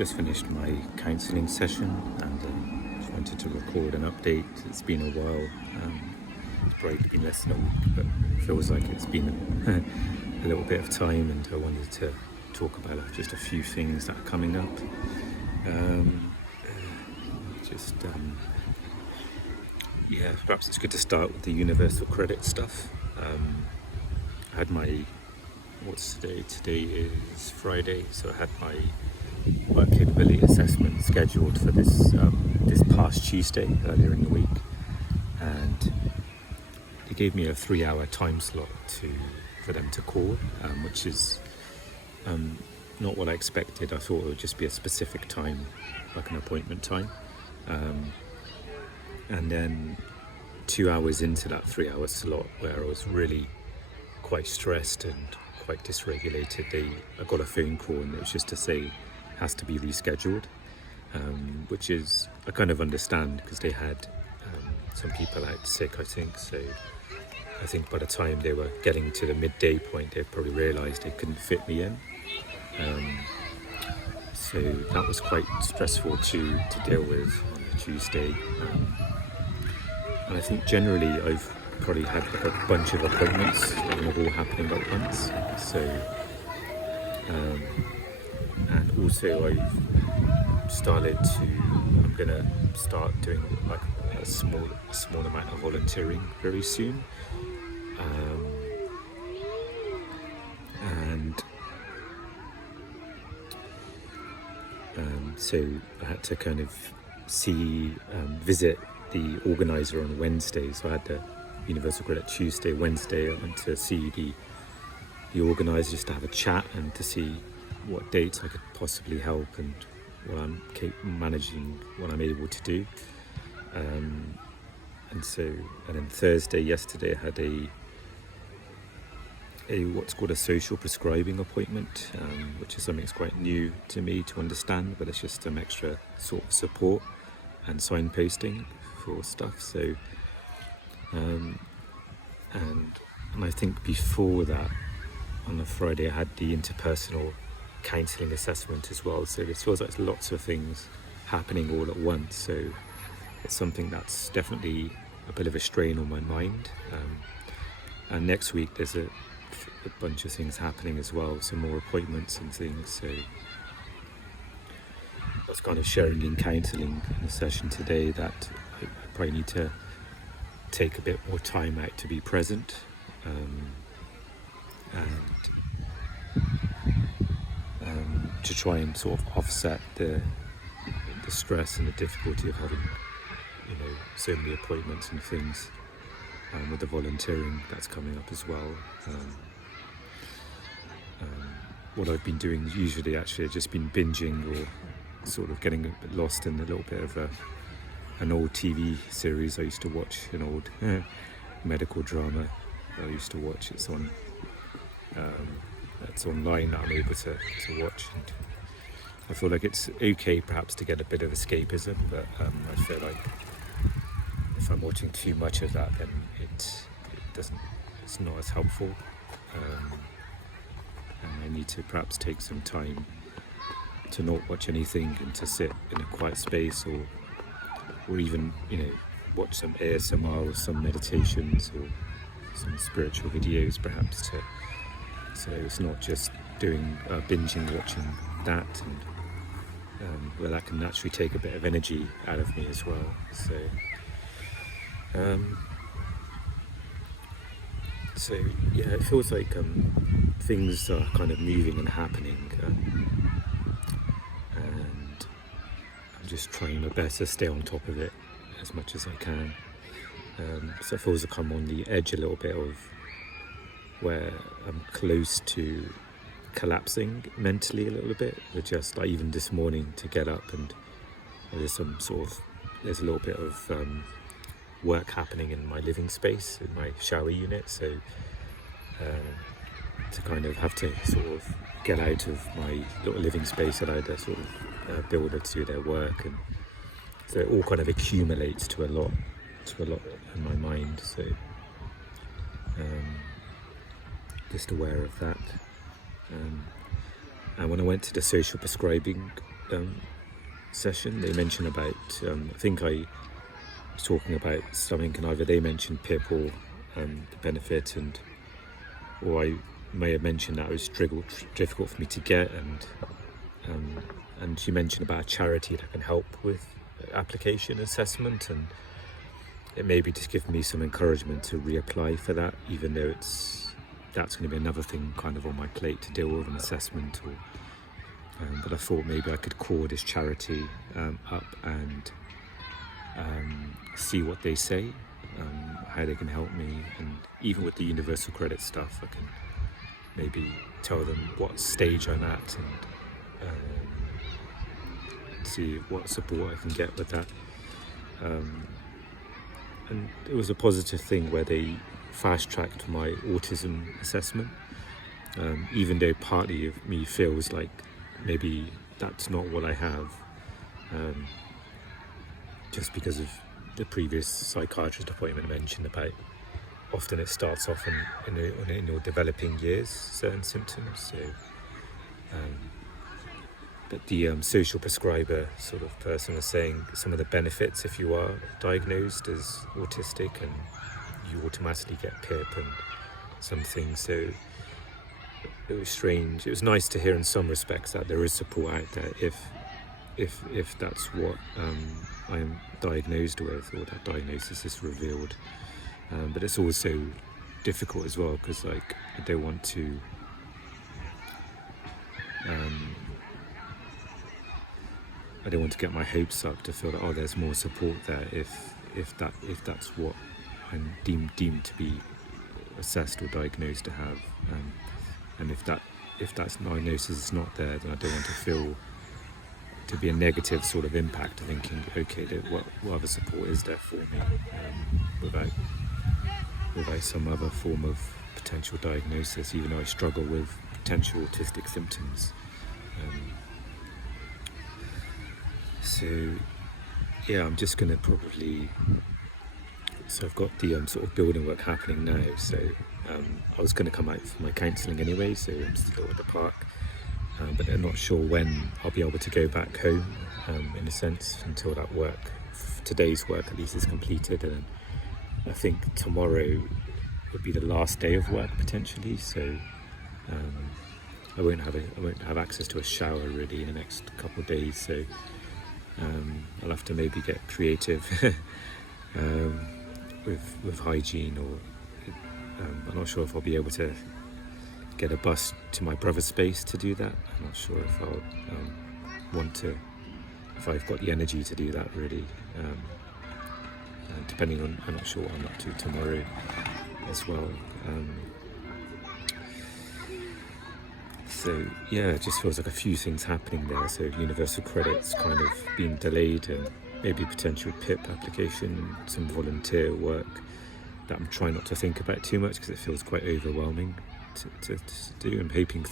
just finished my counselling session and just wanted to record an update. It's been a while. It's probably been less than a week, but it feels like it's been a little bit of time, and I wanted to talk about just a few things that are coming up. Perhaps it's good to start with the universal credit stuff. I had my, what's today? Today is Friday, so I had my work capability assessment scheduled for this past Tuesday, earlier in the week, and they gave me a 3-hour time slot for them to call, which is not what I expected. I thought it would just be a specific time, like an appointment time, and then 2 hours into that 3-hour slot, where I was really quite stressed and quite dysregulated, I got a phone call, and it was just to say it has to be rescheduled, which is, I kind of understand, because they had some people out sick, I think. So I think by the time they were getting to the midday point, they probably realised they couldn't fit me in. So that was quite stressful to deal with on a Tuesday. And I think generally I've probably had a bunch of appointments that are all happening at once. So, and also I'm gonna start doing like a small amount of volunteering very soon. So I had to kind of visit the organizer on Wednesday. So I had the Universal Credit Tuesday. Wednesday I went to see the organizer, just to have a chat and to see what dates I could possibly help and what I'm managing, what I'm able to do. And then Thursday, yesterday, I had a what's called a social prescribing appointment, which is something that's quite new to me to understand, but it's just some extra sort of support and signposting for stuff. So, and I think before that, on the Friday, I had the interpersonal counselling assessment as well. So it feels like there's lots of things happening all at once. So it's something that's definitely a bit of a strain on my mind. And next week there's a bunch of things happening as well, some more appointments and things. So I was kind of sharing in counselling in a session today that I probably need to take a bit more time out to be present, and to try and sort of offset the stress and the difficulty of having, so many appointments and things, with the volunteering that's coming up as well. What I've been doing usually, actually, I've just been binging or sort of getting a bit lost in a little bit of an old TV series I used to watch, an old medical drama I used to watch. It's on that's online that I'm able to watch, and I feel like it's okay perhaps to get a bit of escapism, but I feel like if I'm watching too much of that, then it's not as helpful, and I need to perhaps take some time to not watch anything and to sit in a quiet space, or even watch some ASMR or some meditations or some spiritual videos perhaps, so it's not just doing binging, watching that, and where that can naturally take a bit of energy out of me as well. So yeah, it feels like things are kind of moving and happening, and I'm just trying my best to stay on top of it as much as I can. So it feels like I'm on the edge a little bit of where I'm close to collapsing mentally a little bit. With just like even this morning to get up, and there's a little bit of work happening in my living space, in my shower unit, so to kind of have to sort of get out of my little living space that I had to sort of build to do their work, and so it all kind of accumulates to a lot in my mind. So just aware of that. And when I went to the social prescribing session, they mentioned about, I think I was talking about something, and either they mentioned PIP or the benefit, or I may have mentioned that it was difficult for me to get, and she mentioned about a charity that can help with application assessment, and it maybe just give me some encouragement to reapply for that, even though that's going to be another thing kind of on my plate to deal with, an assessment. But I thought maybe I could call this charity up and see what they say, how they can help me, and even with the universal credit stuff, I can maybe tell them what stage I'm at, and see what support I can get with that. And it was a positive thing where they fast-tracked my autism assessment, even though partly of me feels like maybe that's not what I have, just because of the previous psychiatrist appointment mentioned about often it starts off in your developing years, certain symptoms. So, but the social prescriber sort of person was saying some of the benefits if you are diagnosed as autistic, and you automatically get PIP and some things. So it was strange. It was nice to hear in some respects that there is support out there if that's what I'm diagnosed with, or that diagnosis is revealed. But it's also difficult as well, because I don't want to get my hopes up to feel that there's more support there if that's what I'm deemed to be assessed or diagnosed to have, and if that diagnosis is not there, then I don't want to feel to be a negative sort of impact, thinking, okay, what other support is there for me, without some other form of potential diagnosis, even though I struggle with potential autistic symptoms. So yeah, I'm just going to probably, so I've got the sort of building work happening now, so I was going to come out for my counselling anyway, so I'm still at the park, but I'm not sure when I'll be able to go back home, in a sense, until that work, today's work at least, is completed. And I think tomorrow would be the last day of work potentially, so I won't have access to a shower really in the next couple of days, so I'll have to maybe get creative with hygiene, or I'm not sure if I'll be able to get a bus to my brother's space to do that. I'm not sure if I'll if I've got the energy to do that really, depending on, I'm not sure what I'm up to tomorrow as well. So yeah, it just feels like a few things happening there. So universal credits kind of being delayed, and maybe potential PIP application, some volunteer work that I'm trying not to think about too much, because it feels quite overwhelming to do. I'm hoping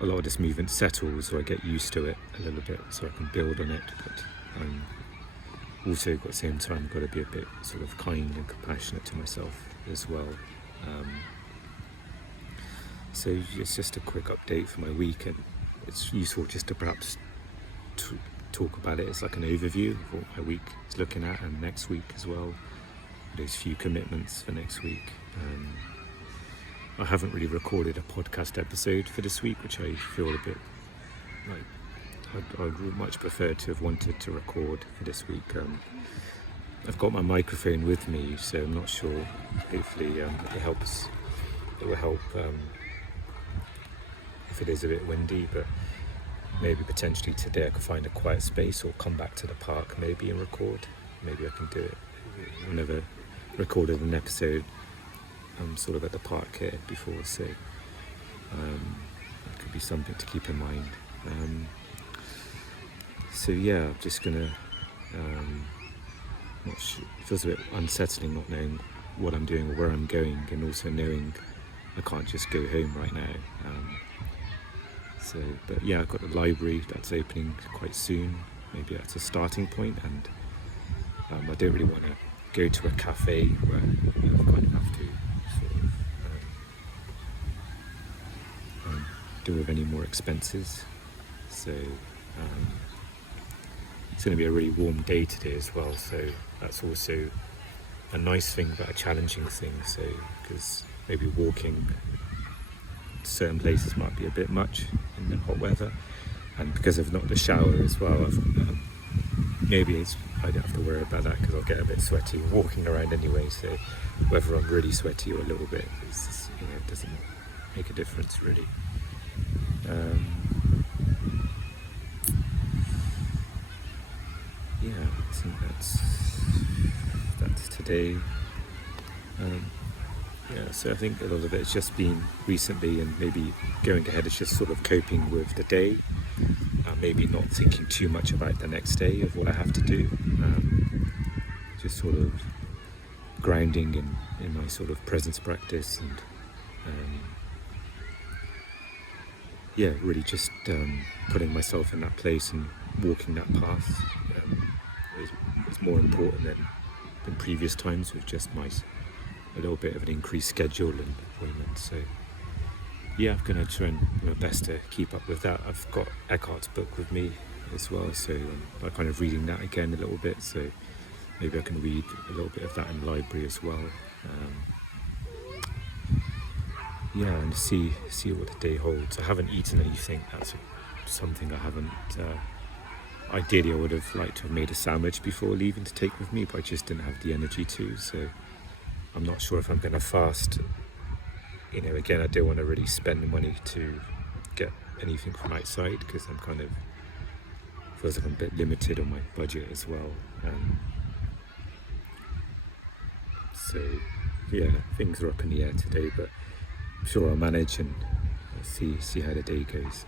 a lot of this movement settles, or I get used to it a little bit, so I can build on it. But also at the same time got to be a bit sort of kind and compassionate to myself as well. So it's just a quick update for my week, and it's useful just to perhaps talk about it as like an overview of what my week is looking at, and next week as well, those few commitments for next week. I haven't really recorded a podcast episode for this week, which I feel a bit like I'd much prefer to have wanted to record for this week. I've got my microphone with me, so I'm not sure. Hopefully it will help if it is a bit windy, but maybe potentially today I could find a quiet space, or come back to the park maybe and record. Maybe I can do it. I've never recorded an episode sort of at the park here before, so that could be something to keep in mind. So yeah, I'm just gonna, it feels a bit unsettling not knowing what I'm doing or where I'm going, and also knowing I can't just go home right now. But yeah, I've got the library that's opening quite soon. Maybe that's a starting point, and I don't really want to go to a cafe where I kind of have to sort of deal with any more expenses. So it's going to be a really warm day today as well, so that's also a nice thing but a challenging thing. So because maybe walking to certain places might be a bit much in the hot weather, and because of not the shower as well, I don't have to worry about that because I'll get a bit sweaty walking around anyway. So whether I'm really sweaty or a little bit, it doesn't make a difference really. I think that's today. So I think a lot of it's just been recently, and maybe going ahead is just sort of coping with the day, maybe not thinking too much about the next day of what I have to do, just sort of grounding in my sort of presence practice, and really just putting myself in that place and walking that path is more important than previous times with just a little bit of an increased schedule and appointments. So I'm going to try and do my best to keep up with that. I've got Eckhart's book with me as well, so I'm kind of reading that again a little bit, so maybe I can read a little bit of that in the library as well. And see what the day holds. I haven't eaten anything. That's something I haven't. Ideally, I would have liked to have made a sandwich before leaving to take with me, but I just didn't have the energy to. So I'm not sure if I'm going to fast. Again, I don't want to really spend the money to get anything from outside because I'm kind of feels like I'm a bit limited on my budget as well. Things are up in the air today, but I'm sure I'll manage and see how the day goes.